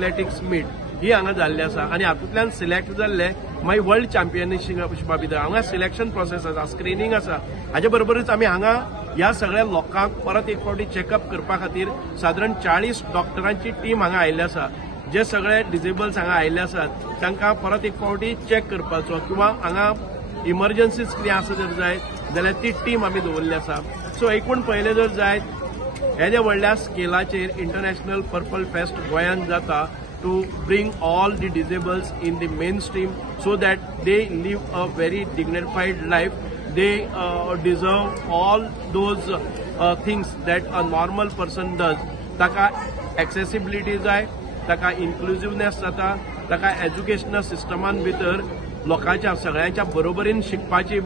Athletics meet ही हांगा जाल्ली आसा आनी हातूंतल्यान सिलेक्ट जाल्ले मागीर वर्ल्ड चॅम्पियनशिपा भितर हांगा सिलेक्शन प्रोसेस आसा, स्क्रीनिंग आसा. हाचे बरोबरच आमी हांगा ह्या सगळ्या लोकांक परत एक फावटी चेकअप करपा खातीर सादारण 40 डॉक्टरांची टीम हांगा आयिल्ली आसा. जे सगळे डिसेबल्स हांगा आयिल्ले आसात तांकां परत एक फावटी चेक करपाचो किंवा हांगा इमर्जन्सीज कितें आसा जर जाय जाल्यार ती टीम आमी दवरली आसा. सो एकूण पयलें जर जायत हे जे व्हडल्या स्केलाचेर इंटरनॅशनल पर्पल फेस्ट गोंयांत जाता to bring all the disables in the mainstream so that they live a very dignified life. They deserve all those things that a normal person does. Taka accessibility जाय, taka inclusiveness जाता, taka educational systeman भितर लोकांच्या सगळ्यांच्या बरोबरीन शिकपाची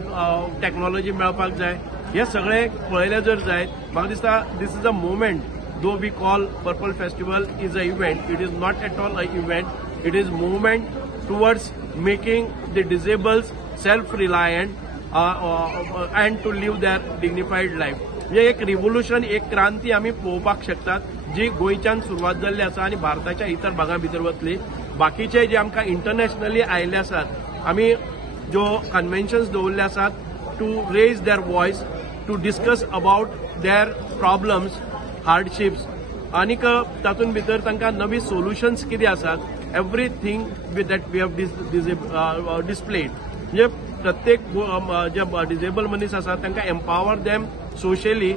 technology मेळपाक जाय. हे सगळे पळयले जर जायत म्हाका दिसता this is a moment. Though we call Purple Festival is an event, it is not at all an event. It is movement towards making the disabled self-reliant and to live their dignified life. हे एक revolution, एक क्रांती आम्ही पळोवपाक शकतात जी गोंयच्यान सुरवात जाल्ली आसा आनी भारताच्या इतर भागां भितर वतली. बाकीचे जे आमकां इंटरनॅशनली आयिल्ले आसात, आमी ज्यो कन्व्हेन्शन्स दवरले आसात to raise their voice, to discuss about their problems, hardships आनीक तातूंत भितर तांकां नवी सोल्युशन्स कितें आसात everything that we have displayed. म्हणजे प्रत्येक जे डिसेबल मनीस आसात तांकां empower them socially,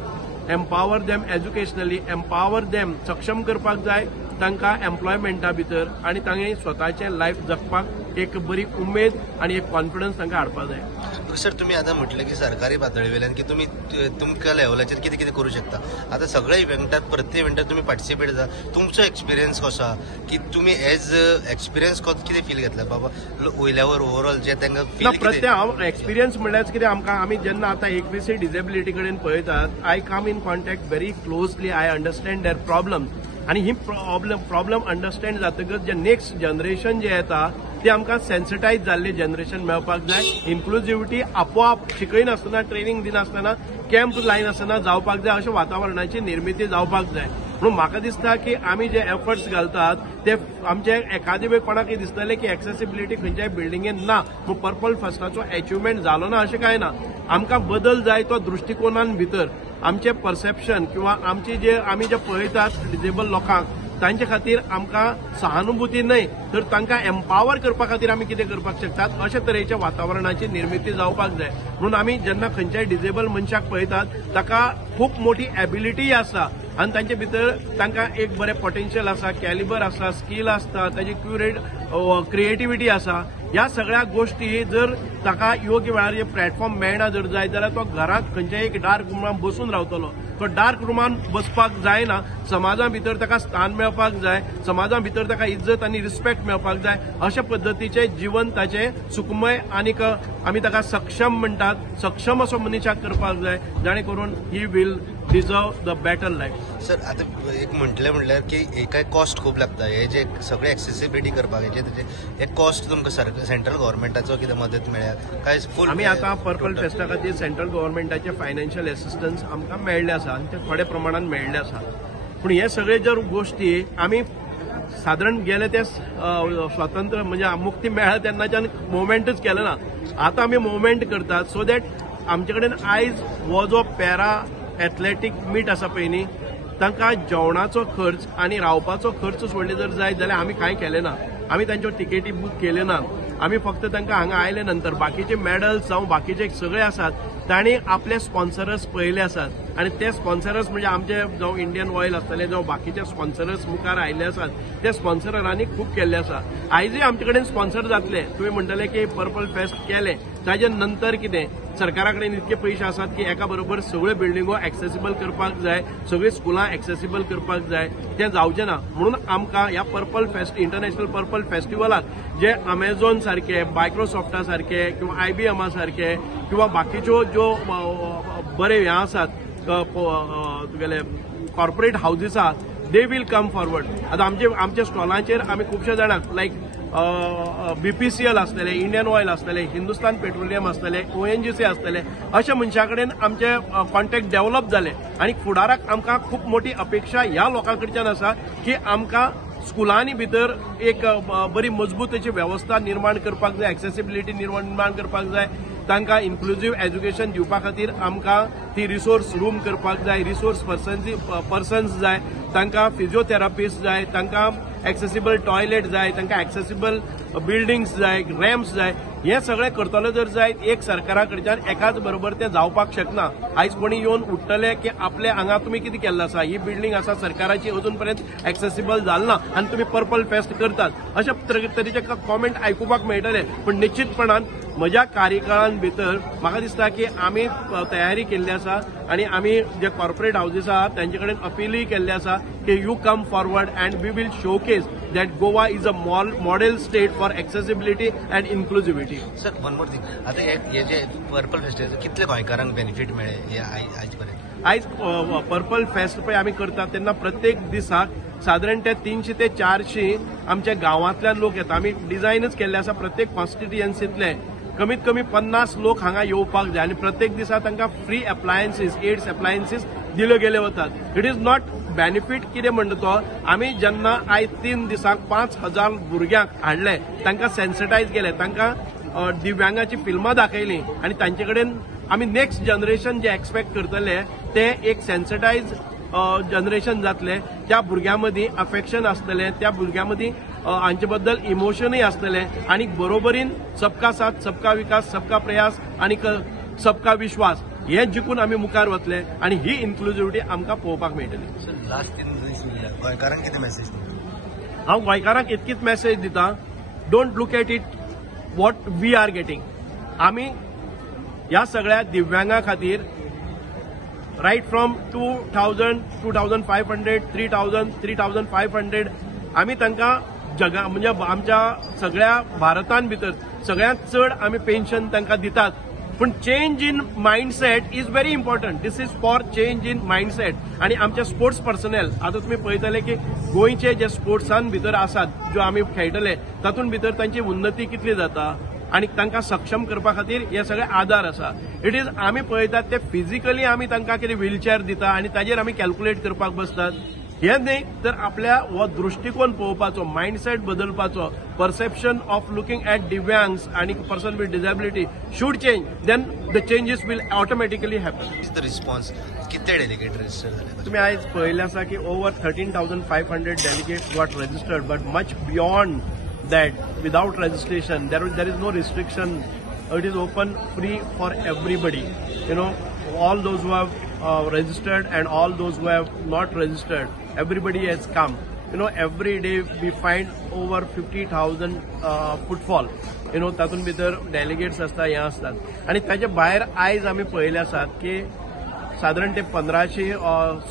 empower them educationally, empower them सक्षम करपाक जाय तांकां एम्प्लॉयमेंटा भितर आनी तांणी स्वताचें लायफ जगपाक एक बरी उमेद आनी एक कॉन्फिडन्स तांकां हाडपाक जाय. सर तुम्ही आता म्हटलं की सरकारी पातळीवेल्यान की तुम्ही तुमच्या लेवलाचेर कितें कितें करू शकता. आता सगळ्या इव्हेंटात प्रत्येक इव्हेंटात तुम्ही पार्टिसिपेट जाता. तुमचो एक्सपिरियन्स कसो आसा की तुम्ही एज एक्सपिरियन्स कितें फील घेतला बाबा वयल्यावर ओवरऑल जे तांकां फील प्रत्येक हांव एक्सपिरियन्स म्हणल्यार कितें आमकां आमी जेन्ना आतां एकवीस डिसेबिलिटी कडेन पळयतात, I come in contact very closely, I understand their problems आणि ही प्रॉब्लम अंडरस्टँड जातकच जे नेक्स्ट जनरेशन जे येता ते आमकां सेन्सिटायज जाल्ले जनरेशन मेळपाक जाय. इन्क्लुझिव्हिटी आपोआप शिकयनासतना, ट्रेनिंग दिनासतना, कॅम्प लायनासतना जावपाक जाय, अशा वातावरणाची निर्मिती जावपाक जाय. म्हणून म्हाका दिसता की आमी जे एफर्ट्स घालतात ते आमचे एखादे वेळ कोणाकय दिसतले की एक्सेसिबिलिटी खंयच्याय बिल्डिंगेन ना, पूण पर्पल फेस्टाचो अचिव्हमेंट जालो ना अशें कांय ना. आमकां बदल जाय तो दृश्टिकोनान भितर आमचे परसेप्शन किंवा आमची जे आमी जे पळयतात डिसेबल लोकांक तांचे खातीर आमकां सहानुभूती न्हय तर तांकां एम्पावर करपा खातीर आमी कितें करपाक शकतात अशा तरेच्या वातावरणाची निर्मिती जावपाक जाय. म्हणून आमी जेन्ना खंयच्याय डिसेबल मनशाक पळयतात ताका खूब मोठी एबिलिटी आसा आनी तांचे भितर तांकां एक बरें पोटेन्शियल आसा, कॅलिबर आसा, स्कील आसता, ताची क्रिएटिव्हिटी आसा. ह्या सगळ्या गोष्टी जर ताका योग्य वेळार जे प्लॅटफॉर्म मेळना जर जाय जाल्यार तो घरांत खंयच्याय एक डार्क रुमान बसून रावतलो. तो डार्क रुमान बसपाक जायना. समाजा भितर ताका स्थान मेळपाक जाय, समाजा भितर ताका इज्जत आनी रिस्पेक्ट मेळपाक जाय. अशा पद्दतीचे जीवन ताचें सुखमय आनीक आमी ताका सक्षम म्हणटात, सक्षम असो मनशाक करपाक जाय जाणे करून ही will deserve the better life. Sir आता एक म्हटल्यार की एका कॉस्ट खूप लागता. हे जे सगळे एक्सेसिबिलिटी करपाक हे कॉस्ट तुमकां सेंट्रल गव्हर्मेंटाचो कितें मदत मेळ्ळ्या काय? आमी आतां पर्पल फेस्टा खातीर सेंट्रल गव्हर्मेंटाचे फायनान्शियल असिस्टन्स आमकां मेळ्ळे आसा आनी ते थोड्या प्रमाणात मेळ्ळे आसा. पूण हे सगळे जर गोष्टी आमी सादारण गेले ते स्वातंत्र्य म्हणजे मुक्ती मेळ्ळा तेन्नाच्यान मुवमेंटच केलो ना. आतां आमी मुवमेंट करतात सो दॅट आमचे कडेन आयज हो जो पॅरा एथलेटीक मीट आसा पळय न्ही तांकां जेवणाचो खर्च आनी रावपाचो खर्च सोडले जर जायत जाल्यार आमी कांय केलें ना. आमी तांच्यो तिकेटी बूक केल्यो ना. आमी फक्त तांकां हांगा आयले नंतर बाकीचे मेडल्स जावं बाकीचे सगळे आसात तांणी आपले स्पॉन्सरर्स पळयले आसात आनी ते स्पॉन्सरर्स म्हणजे आमचे जावं इंडियन ऑयल आसतले जावं बाकीचे स्पॉन्सरर्स मुखार आयिल्ले आसात ते स्पॉन्सरांनी खूब केल्ले आसा. आयजूय आमचे कडेन स्पॉन्सर जातले. तुवें म्हणटले की पर्पल फेस्ट केले ताजे नंतर कितें सरकारा कडेन इतके पयशे आसात की एका बरोबर सगळ्यो बिल्डिंगो एक्सेसिबल करपाक जाय, सगळीं स्कुलां एक्सेसिबल करपाक जाय, तें जावचें ना. म्हणून आमकां ह्या पर्पल फेस्ट इंटरनॅशनल पर्पल फेस्टिवलाक जे अमेझॉन सारखे, मायक्रोसॉफ्टा सारखे किंवा IBM सारखे किंवा बाकीच्यो ज्यो बरे हे आसात तुगेले कॉर्पोरेट हाऊसेस आहात दे वील कम फॉरवर्ड. आतां आमच्या स्टॉलांचेर आमी खुबशे जाणांक लायक BPCL आसतले, इंडियन ऑयल आसतले, हिंदुस्तान पेट्रोलियम आसतले, ONGC आसतले अशा मनशां कडेन आमचे कॉन्टॅक्ट डेव्हलप जाले आनी फुडाराक आमकां खूब मोठी अपेक्षा ह्या लोकां कडच्यान आसा की आमकां स्कुलांनी भितर एक बरी मजबूत अशी व्यवस्था निर्माण करपाक जाय, एक्सेसिबिलिटी निर्माण करपाक जाय, तांकां इन्क्लुझिव्ह एज्युकेशन दिवपा खातीर आमकां ती रिसोर्स रूम करपाक जाय, रिसोर्स पर्सन्स जाय, तांकां फिजिओथेरपिस्ट जाय, तांकां एक्सेसिबल टॉयलेट जाय, तांकां एक्सेसिबल बिल्डिंग्स जाय, रॅम्प्स जाय. हे सगळें करतलो जर जायत एक सरकारा कडच्यान एकाच बरोबर तें जावपाक शकना. आयज कोणी येवन उठतले की आपले हांगा तुमी कितें केल्लें आसा, ही बिल्डींग आसा सरकाराची अजून पर्यंत एक्सेसिबल जालना आनी तुमी पर्पल फेस्ट करतात, अशा तरेचे कॉमेंट आयकुपाक मेळटले. पण निश्चितपणान म्हज्या कार्यकाळान भितर म्हाका दिसता की आमी तयारी केल्ली आसा आनी आमी जे कॉर्पोरेट हाऊजीस आहात तांचे कडेन अपीलूय केल्ले आसा की you come forward and we will showcase that Goa is a model state for accessibility and inclusivity. Sir one more thing, आता हे जे पर्पल फेस्टिवल कितले गोंयकारांक बेनिफीट मेळ्ळे आयज पर्यंत? आयज पर्पल फेस्ट पळय आमी करतात तेन्ना प्रत्येक दिसाक साधारण ते 300 ते 400 आमच्या गांवांतल्यान लोक येतात. आमी डिझायनच केल्ले आसा प्रत्येक कॉन्स्टिट्युएन्सींतले कमीत कमी 50 लोक हांगा येवपाक जाय आनी प्रत्येक दिसा तांकां फ्री एप्लायन्सीस, एड्स एप्लायन्सीस दिल्यो गेले वतात. इट इज नॉट बेनिफीट कितें म्हणटा तो, आमी जेन्ना आयज 3 दिसाक 5000 भुरग्यांक हाडले, तांकां सेन्सिटायज केले, तांकां दिव्यांगाची फिल्मां दाखयलीं आनी तांचे कडेन आमी नेक्स्ट जनरेशन जे एक्सपेक्ट करतले ते एक सेन्सिटायज जनरेशन जातले. त्या भुरग्यां मदीं अफेक्शन आसतलें, त्या भुरग्यां मदीं हांचे बद्दल इमोशनूय आसतलें आनी बरोबरीन सबका साथ, सबका विकास, सबका प्रयास आनी सबका विश्वास हे जिखून आमी मुखार वतले आनी ही इन्क्लुझिव्हिटी आमकां पळोवपाक मेळटली. लास्ट 3 दीस उरल्या, गोंयकारांक कितें मेसेज? हांव गोंयकारांक इतकीच मेसेज दितां, don't look at it what we are getting. आमी ह्या सगळ्या दिव्यांगा खातीर रायट फ्रॉम 2000, 2500, 3000, 3500 आमी तांकां जगा म्हणजे आमच्या सगळ्या भारतान भितर सगळ्यांत चड आमी पेन्शन तांकां दितात. पण change in mindset is very important. This is for change in mindset. आनी आमचे स्पोर्ट्स पर्सनल आतां तुमी पळयतले की गोंयचे जे स्पोर्ट्सान भितर आसात, ज्यो आमी खेळटले तातूंत भितर तांची उन्नती कितली जाता आनी तांकां सक्षम करपा खातीर हे सगळे आधार आसा. इट इज आमी पळयतात ते फिजिकली आमी तांकां कितें व्हीलचॅर दिता आनी ताजेर आमी कॅल्क्युलेट करपाक बसतात. हे न्ही तर आपल्या हो दृश्टिकोन पळोवपाचो, मायंडसेट बदलपाचो, परसेप्शन ऑफ लुकिंग एट दिव्यांग्स आणि person with disability should change, then the changes will automatically happen. Is the response कितले डेलिगेट रजिस्टर झाले? तुम्ही आयज पळयलें आसा की over 13,500 delegates got registered, but much beyond that without registration there is no restriction. It is open free for everybody, you know, all those who have registered and all those who have not registered, everybody has come. You know, every day we find over 50,000 footfall, you know, तातूंत भितर delegates असतात, हे असतात आनी ताचे भायर आयज आमी पळयले आसात की साधारण ते 1500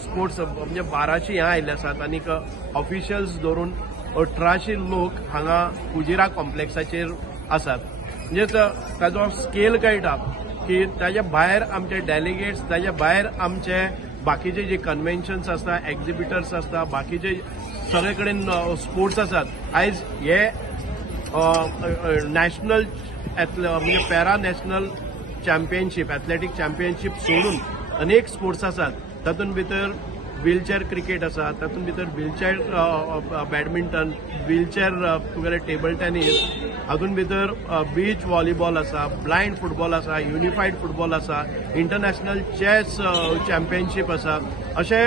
स्पोर्ट्स म्हणजे 1200 हे आयिल्ले आसात आनीक ऑफिशियल्स धरून 1800 लोक हांगा कुजिरा कॉम्प्लेक्साचेर आसात. म्हणजे ताजो स्केल कळटा की ताजे भायर आमचे डेलिगेट्स, ताजे भायर आमचे बाकीचे जे कन्व्हेन्शन्स आसता, एक्झिबिटर्स आसता, बाकीचे सगळे कडेन स्पोर्ट्स आसात. आयज हे नॅशनल म्हणजे para national championship, athletic championship सोडून अनेक स्पोर्ट्स आसात. तातूंत भितर व्हीलचेअर क्रिकेट आसा, तातूंत भितर व्हीलचेअर बॅडमिंटन, व्हीलचेअर तुगेले टेबल टेनीस, हातूंत भितर बीच व्हॉलीबॉल आसा, ब्लायंड फुटबॉल आसा, युनिफायड फुटबॉल आसा, इंटरनॅशनल चॅस चॅम्पियनशीप आसा, अशे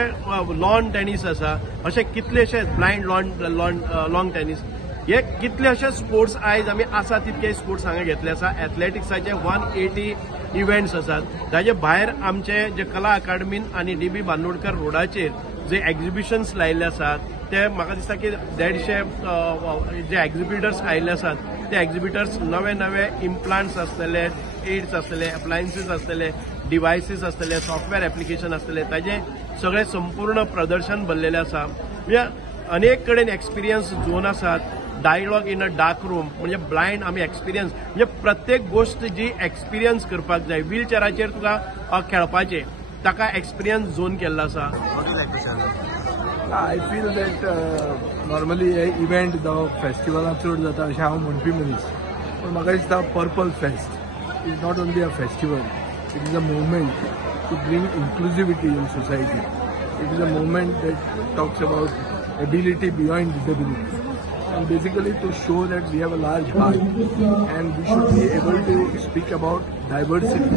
लॉन टेनीस आसा, अशे कितलेशे ब्लायंड लॉन टेनीस, हे कितलेशे स्पोर्ट्स आयज आमी आसा तितके स्पोर्ट्स हांगा घेतले आसा. एथलेटिक्साचे 180 इव्हेंट्स आसात. ताजे भायर आमचे जे कला अकादमीन आनी DB बांदोडकर रोडाचेर जे एक्झिबिशन्स लायिल्ले आसात ते म्हाका दिसता की 150 जे एक्झिबिटर्स आयिल्ले आसात ते एक्झिबिटर्स नवे नवे इम्प्लांट्स आसतले, एड्स आसतले, एप्लायन्सीस आसतले, डिव्हायसीस आसतले, सॉफ्टवेअर एप्लिकेशन आसतले, ताजे सगळे संपूर्ण प्रदर्शन भरलेले आसा. म्हणजे अनेक कडेन एक्सपिरियन्स झोन आसात. Dialogue in a dark room म्हणजे ब्लायंड आमी एक्सपिरियन्स म्हणजे प्रत्येक गोष्ट जी एक्सपिरियन्स करपाक जाय. व्हीलचेअराचेर तुका खेळपाचें ताका एक्सपिरियन्स झोन केल्लो आसा. आय फील दॅट नॉर्मली हे इव्हेंट जावं फेस्टिवलां चड जाता अशें हांव म्हणपी मनीस, पूण म्हाका दिसता purple fest is not only a festival, it is a movement to bring inclusivity in society. It is a movement that talks about ability beyond disability. And basically to show that we have a large heart and we should be able to speak about diversity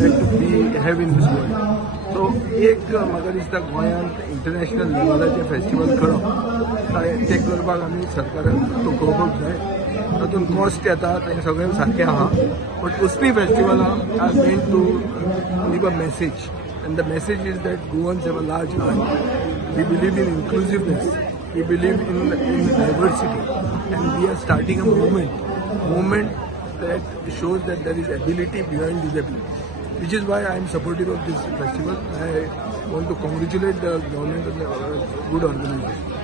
that we have in this world. So एक म्हाका दिसता गोंयांत international लेवलाचे festival करप ते करपाक आमी सरकारान तोखवपाक जाय. तातूंत कॉस्ट येता तें सगळें सारकें आहा, बट उसपी फेस्टिवलां are meant to leave a message, and the message is that Goans have a large heart. We believe in inclusiveness. We believe in diversity, and we are starting a movement that shows that there is ability beyond disability, which is why I am supportive of this festival. I want to congratulate the government on the good organization.